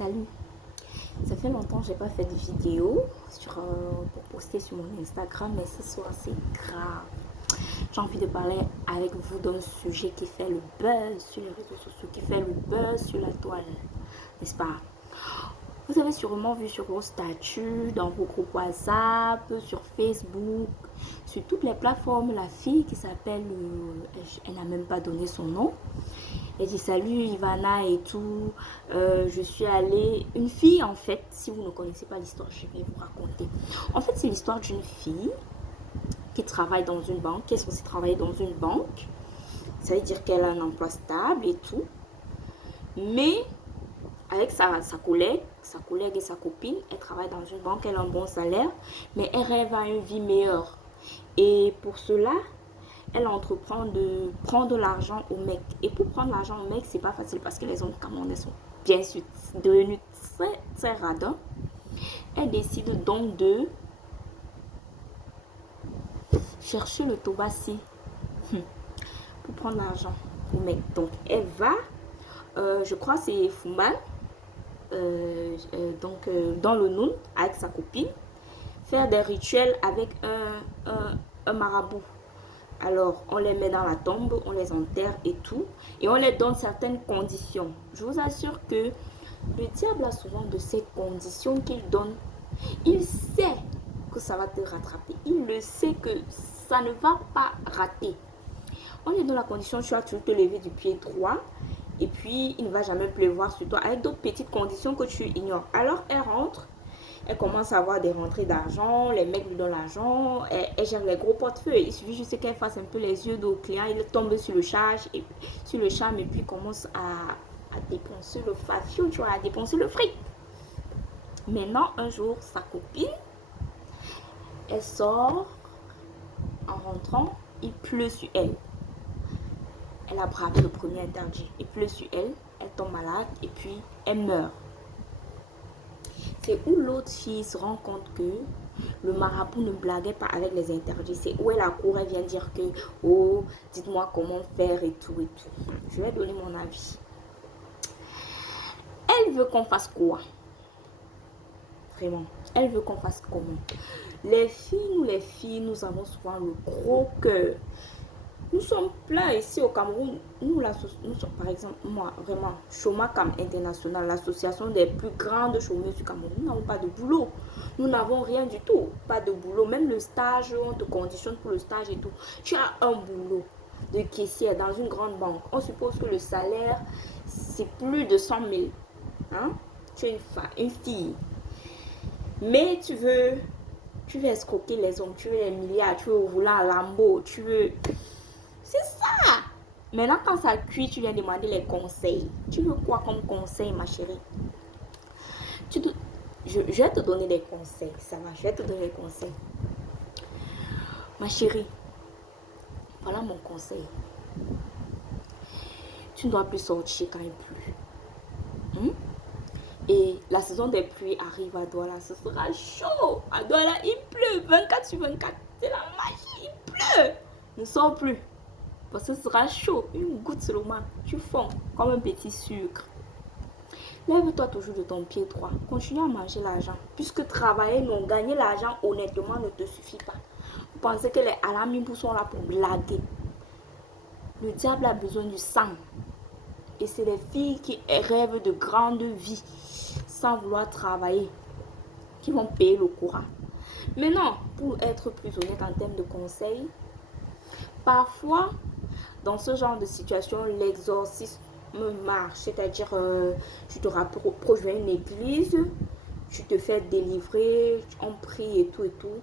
Salut, ça fait longtemps que j'ai pas fait de vidéo pour poster sur mon Instagram, mais ce soir c'est grave. J'ai envie de parler avec vous d'un sujet qui fait le buzz sur les réseaux sociaux, qui fait le buzz sur la toile, n'est-ce pas? Vous avez sûrement vu sur vos statuts, dans vos groupes WhatsApp, sur Facebook, sur toutes les plateformes, la fille qui s'appelle, elle n'a même pas donné son nom. Elle dit salut Ivana et tout. Je suis allée. Une fille en fait, si vous ne connaissez pas l'histoire, je vais vous raconter. En fait, c'est l'histoire d'une fille qui travaille dans une banque, qui est censée travailler dans une banque. Ça veut dire qu'elle a un emploi stable et tout. Mais avec sa collègue et sa copine, elle travaille dans une banque, elle a un bon salaire, mais elle rêve à une vie meilleure. Et pour cela, elle entreprend de prendre l'argent au mec. Et pour prendre l'argent au mec, c'est pas facile parce que les hommes camerounais sont bien sûr devenus très très radins. Elle décide donc de chercher le tobassi pour prendre l'argent au mec. Donc elle va, je crois c'est Fouman, dans le Noun avec sa copine, faire des rituels avec un marabout. Alors, on les met dans la tombe, on les enterre et tout. Et on les donne certaines conditions. Je vous assure que le diable a souvent de ces conditions qu'il donne. Il sait que ça va te rattraper. Il le sait que ça ne va pas rater. On est dans la condition, tu vas toujours te lever du pied droit. Et puis, il ne va jamais pleuvoir sur toi. Avec d'autres petites conditions que tu ignores. Alors, elle rentre. Elle commence à avoir des rentrées d'argent, les mecs lui donnent l'argent, elle gère les gros portefeuilles. Il suffit juste qu'elle fasse un peu les yeux d'au client, il tombe sur le charge, et puis commence à dépenser le fafio, tu vois, à dépenser le fric. Maintenant, un jour, sa copine, elle sort, en rentrant, il pleut sur elle. Elle a bravé le premier interdit. Il pleut sur elle, elle tombe malade et puis elle meurt. C'est où l'autre fille se rend compte que le marabout ne blaguait pas avec les interdits. C'est où elle accourt, elle vient dire que, oh, dites-moi comment faire et tout et tout. Je vais donner mon avis. Elle veut qu'on fasse quoi? Vraiment, elle veut qu'on fasse comment? Les filles, nous avons souvent le gros cœur. Nous sommes pleins ici au Cameroun. Nous sommes, par exemple, moi, vraiment, Chômacam International, l'association des plus grandes chômeuses du Cameroun. Nous n'avons pas de boulot. Nous n'avons rien du tout. Pas de boulot. Même le stage, on te conditionne pour le stage et tout. Tu as un boulot de caissière dans une grande banque. On suppose que le salaire, c'est plus de 100 000. Hein? Tu es une fille. Mais tu veux escroquer les hommes. Tu veux les milliards. Tu veux rouler à Lambo. Tu veux... C'est ça. Maintenant, quand ça cuit, tu viens demander les conseils. Tu veux quoi comme conseil, ma chérie? Je vais te donner des conseils. Ça va, je vais te donner des conseils. Ma chérie, voilà mon conseil. Tu ne dois plus sortir quand il pleut. Et la saison des pluies arrive à Douala. Ce sera chaud. À Douala, il pleut. 24 sur 24. C'est la magie. Il pleut. Ne sors plus. Parce que ce sera chaud. Une goutte seulement, tu fonds comme un petit sucre. Lève-toi toujours de ton pied droit. Continue à manger l'argent. Puisque travailler, non, gagner l'argent honnêtement ne te suffit pas. Vous pensez que les alamibous sont là pour blaguer. Le diable a besoin du sang. Et c'est les filles qui rêvent de grandes vies sans vouloir travailler qui vont payer le courant. Maintenant, pour être plus honnête en termes de conseils, parfois, dans ce genre de situation, l'exorcisme marche. C'est-à-dire, tu te rapproches d'une église, tu te fais délivrer, on prie et tout et tout.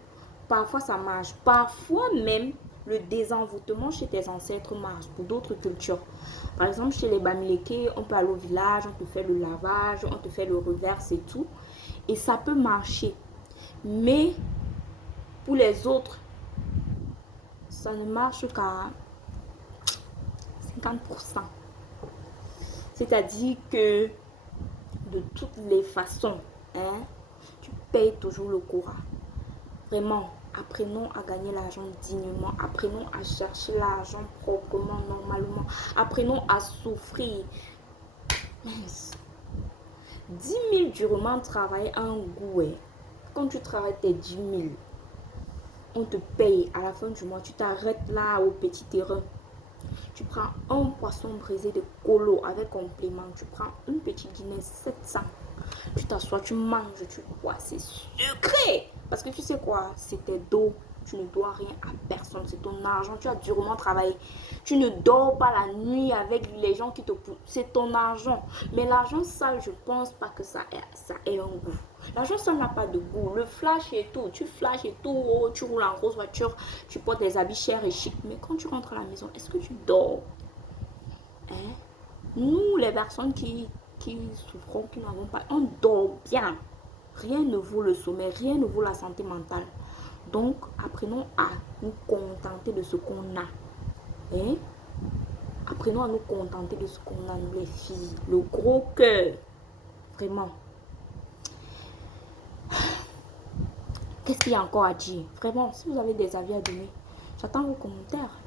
Parfois, ça marche. Parfois même, le désenvoûtement chez tes ancêtres marche pour d'autres cultures. Par exemple, chez les Bamileke, on peut aller au village, on te fait le lavage, on te fait le reverse et tout. Et ça peut marcher. Mais pour les autres, ça ne marche qu'à 50%. C'est-à-dire que de toutes les façons, tu payes toujours le courant. Vraiment, apprenons à gagner l'argent dignement. Apprenons à chercher l'argent proprement, normalement. Apprenons à souffrir. 10 000 durement travailler a un goût. Quand tu travailles tes 10 000, on te paye à la fin du mois. Tu t'arrêtes là au petit terrain. Tu prends un poisson brisé de colo avec complément. Tu prends une petite Guinness 700. Tu t'assois, tu manges, tu bois. C'est sucré. Parce que tu sais quoi? C'est tes dos. Tu ne dois rien à personne. C'est ton argent. Tu as durement travaillé. Tu ne dors pas la nuit avec les gens qui te poussent. C'est ton argent. Mais l'argent sale, je ne pense pas que ça ait un goût. L'argent sale n'a pas de goût. Le flash et tout. Tu flashes et tout. Oh, tu roules en grosse voiture. Tu portes des habits chers et chics. Mais quand tu rentres à la maison, est-ce que tu dors? Hein? Nous, les personnes qui souffrons, qui n'avons pas, on dort bien. Rien ne vaut le sommeil. Rien ne vaut la santé mentale. Donc, apprenons à nous contenter de ce qu'on a. Hein? Apprenons à nous contenter de ce qu'on a, nous les filles. Le gros cœur. Vraiment. Qu'est-ce qu'il y a encore à dire? Vraiment, si vous avez des avis à donner, j'attends vos commentaires.